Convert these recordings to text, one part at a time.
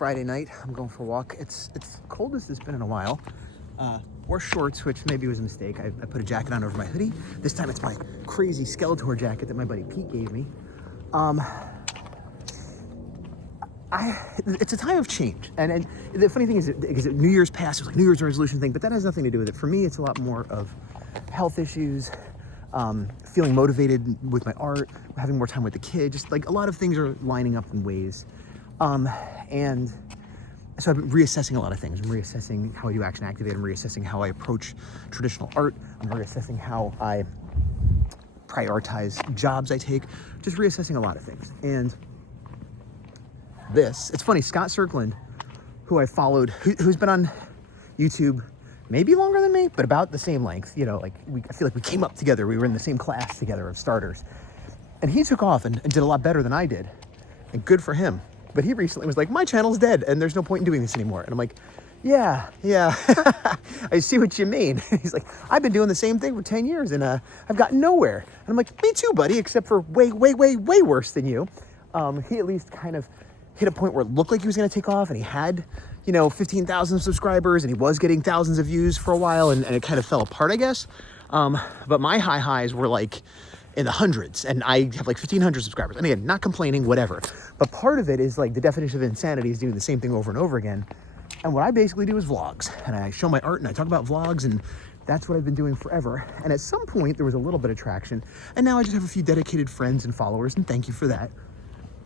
Friday night. I'm going for a walk. It's cold as it's been in a while. Wore shorts, which maybe was a mistake. I put a jacket on over my hoodie. This time it's my crazy Skeletor jacket that my buddy Pete gave me. It's a time of change. And the funny thing is, because New Year's passed, it was like New Year's resolution thing, but that has nothing to do with it. For me, it's a lot more of health issues, feeling motivated with my art, having more time with the kid, just like a lot of things are lining up in ways. And so I've been reassessing a lot of things. I'm reassessing how I do Action Activate. I'm reassessing how I approach traditional art. I'm reassessing how I prioritize jobs I take. Just reassessing a lot of things. And it's funny, Scott Cirkland, who I followed, who's been on YouTube maybe longer than me, but about the same length. You know, like I feel like we came up together. We were in the same class together of starters. And he took off and did a lot better than I did. And good for him. But he recently was like, my channel's dead and there's no point in doing this anymore. And I'm like, yeah, I see what you mean. He's like, I've been doing the same thing for 10 years and I've gotten nowhere. And I'm like, me too, buddy, except for way worse than you. He at least kind of hit a point where it looked like he was going to take off, and he had, 15,000 subscribers, and he was getting thousands of views for a while, and it kind of fell apart, I guess. But my highs were like in the hundreds, and I have like 1,500 subscribers. And again, not complaining, whatever. But part of it is like the definition of insanity is doing the same thing over and over again. And what I basically do is vlogs, and I show my art and I talk about vlogs, and that's what I've been doing forever. And at some point there was a little bit of traction, and now I just have a few dedicated friends and followers, and thank you for that.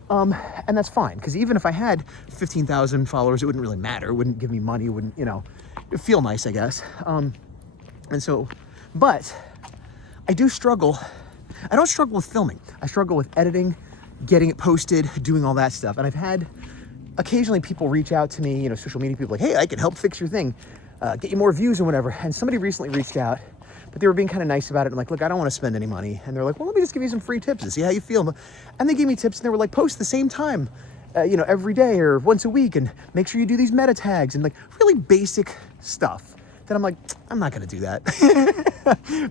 And that's fine, because even if I had 15,000 followers, it wouldn't really matter. It wouldn't give me money. It wouldn't, it'd feel nice, I guess. But I do struggle. I don't struggle with filming. I struggle with editing, getting it posted, doing all that stuff. And I've had occasionally people reach out to me, social media people like, hey, I can help fix your thing, get you more views or whatever. And somebody recently reached out, but they were being kind of nice about it. I'm like, look, I don't want to spend any money. And they're like, well, let me just give you some free tips and see how you feel. And they gave me tips, and they were like, post the same time, every day or once a week, and make sure you do these meta tags and like really basic stuff that I'm like, I'm not going to do that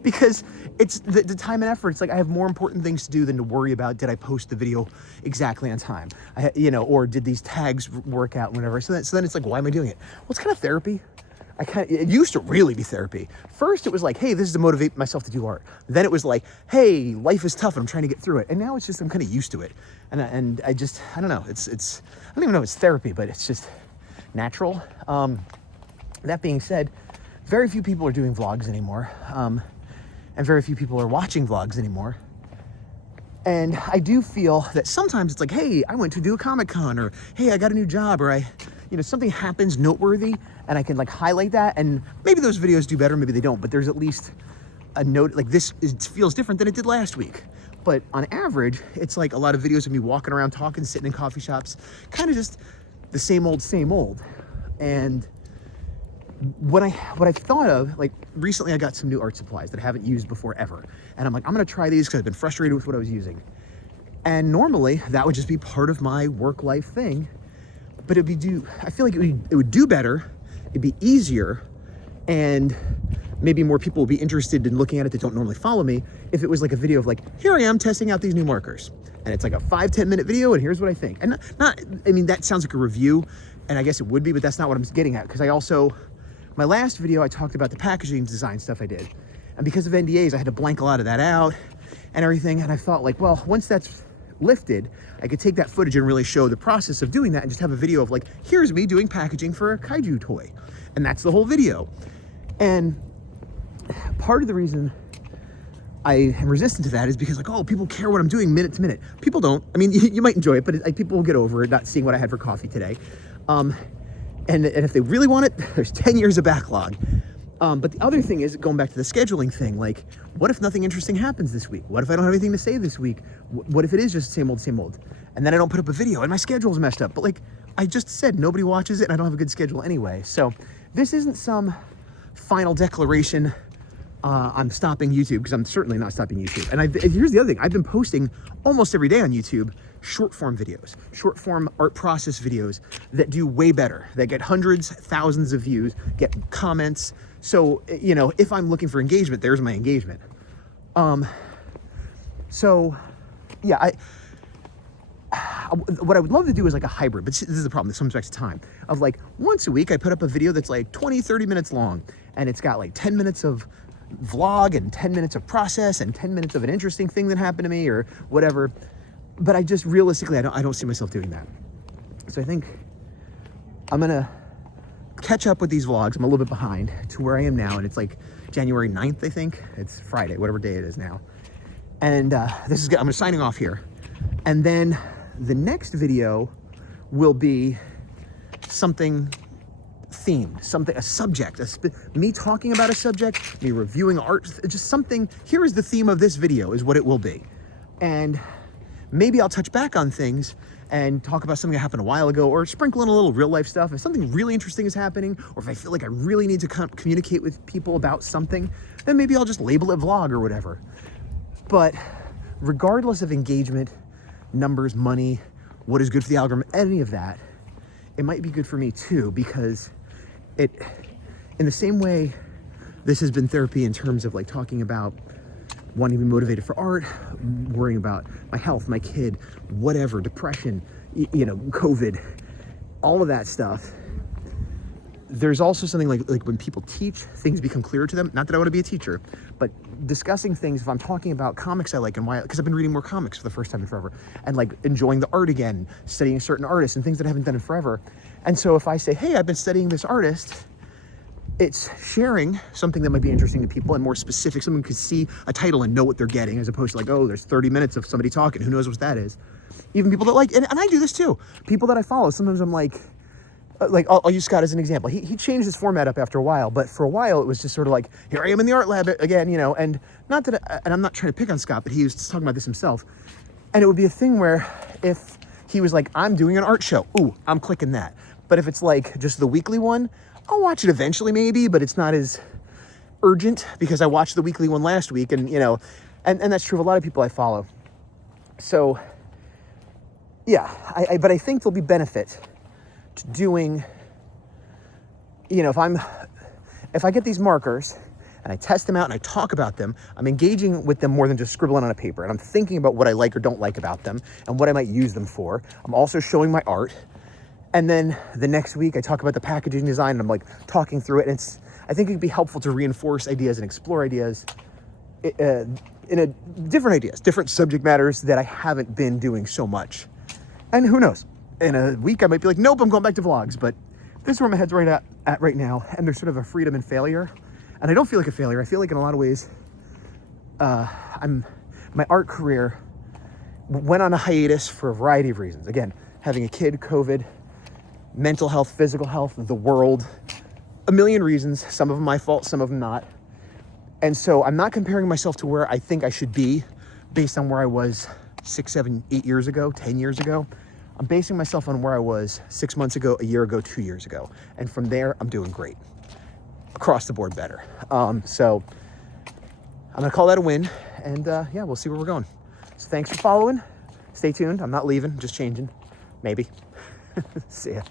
because it's the time and effort. It's like, I have more important things to do than to worry about, did I post the video exactly on time? Or did these tags work out, whatever. So then it's like, why am I doing it? Well, it's kind of therapy. It used to really be therapy. First, it was like, hey, this is to motivate myself to do art. Then it was like, hey, life is tough and I'm trying to get through it. And now it's just, I'm kind of used to it. And I don't know. It's I don't even know if it's therapy, but it's just natural. That being said, very few people are doing vlogs anymore. And very few people are watching vlogs anymore. And I do feel that sometimes it's like, hey, I went to do a Comic-Con, or hey, I got a new job, or something happens noteworthy, and I can like highlight that, and maybe those videos do better, maybe they don't, but there's at least a note, like it feels different than it did last week. But on average, it's like a lot of videos of me walking around, talking, sitting in coffee shops, kind of just the same old. And what I've thought of, like recently I got some new art supplies that I haven't used before ever. And I'm like, I'm gonna try these because I've been frustrated with what I was using. And normally that would just be part of my work life thing, but I feel like it would do better, it'd be easier, and maybe more people will be interested in looking at it that don't normally follow me if it was like a video of like, here I am testing out these new markers. And it's like a 5-10 minute video, and here's what I think. And that sounds like a review, and I guess it would be, but that's not what I'm getting at. Because my last video, I talked about the packaging design stuff I did. And because of NDAs, I had to blank a lot of that out and everything. And I thought like, well, once that's lifted, I could take that footage and really show the process of doing that and just have a video of like, here's me doing packaging for a kaiju toy. And that's the whole video. And part of the reason I am resistant to that is because like, oh, people care what I'm doing minute to minute. People don't. I mean, you might enjoy it, but people will get over it, not seeing what I had for coffee today. And if they really want it, there's 10 years of backlog. But the other thing is, going back to the scheduling thing, like, what if nothing interesting happens this week? What if I don't have anything to say this week? What if it is just same old? And then I don't put up a video and my schedule's messed up. But like I just said, nobody watches it and I don't have a good schedule anyway. So this isn't some final declaration, I'm stopping YouTube, because I'm certainly not stopping YouTube. And here's the other thing. I've been posting almost every day on YouTube short form videos, short form art process videos that do way better, that get hundreds, thousands of views, get comments. So, if I'm looking for engagement, there's my engagement. So yeah, what I would love to do is like a hybrid, but this is the problem. This comes back to time of like once a week, I put up a video that's like 20, 30 minutes long, and it's got like 10 minutes of vlog and 10 minutes of process and 10 minutes of an interesting thing that happened to me or whatever. But I just realistically, I don't see myself doing that. So I think I'm gonna catch up with these vlogs. I'm a little bit behind to where I am now, and it's like January 9th, I think. It's Friday, whatever day it is now. And this is good. I'm signing off here. And then the next video will be something themed, a subject, me talking about a subject, me reviewing art, just something. Here is the theme of this video is what it will be. And maybe I'll touch back on things and talk about something that happened a while ago, or sprinkle in a little real life stuff. If something really interesting is happening, or if I feel like I really need to communicate with people about something, then maybe I'll just label it vlog or whatever. But regardless of engagement, numbers, money, what is good for the algorithm, any of that, it might be good for me too, because it, in the same way this has been therapy in terms of like talking about wanting to be motivated for art, worrying about my health, my kid, whatever, depression, COVID, all of that stuff. There's also something like when people teach, things become clearer to them. Not that I want to be a teacher, but discussing things, if I'm talking about comics I like and why, because I've been reading more comics for the first time in forever, and like enjoying the art again, studying certain artists and things that I haven't done in forever. And so if I say, hey, I've been studying this artist, it's sharing something that might be interesting to people and more specific. Someone could see a title and know what they're getting, as opposed to like, oh, there's 30 minutes of somebody talking. Who knows what that is? Even people that like, and I do this too. People that I follow, sometimes I'm like I'll use Scott as an example. He changed his format up after a while, but for a while it was just sort of like, here I am in the art lab again, and not that, and I'm not trying to pick on Scott, but he was talking about this himself. And it would be a thing where if he was like, I'm doing an art show, ooh, I'm clicking that. But if it's like just the weekly one, I'll watch it eventually maybe, but it's not as urgent because I watched the weekly one last week, and and that's true of a lot of people I follow. So yeah, but I think there'll be benefit to doing, if I get these markers and I test them out and I talk about them, I'm engaging with them more than just scribbling on a paper, and I'm thinking about what I like or don't like about them and what I might use them for. I'm also showing my art. And then the next week I talk about the packaging design and I'm like talking through it. And I think it'd be helpful to reinforce ideas and explore ideas different subject matters that I haven't been doing so much. And who knows, in a week I might be like, nope, I'm going back to vlogs. But this is where my head's right at right now. And there's sort of a freedom in failure. And I don't feel like a failure. I feel like in a lot of ways, my art career went on a hiatus for a variety of reasons. Again, having a kid, COVID, mental health, physical health, the world, a million reasons, some of them my fault, some of them not. And so I'm not comparing myself to where I think I should be based on where I was 6, 7, 8 years ago, 10 years ago. I'm basing myself on where I was 6 months ago, a year ago, 2 years ago. And from there, I'm doing great. Across the board better. So I'm gonna call that a win, and yeah, we'll see where we're going. So thanks for following. Stay tuned. I'm not leaving, just changing. Maybe. See ya.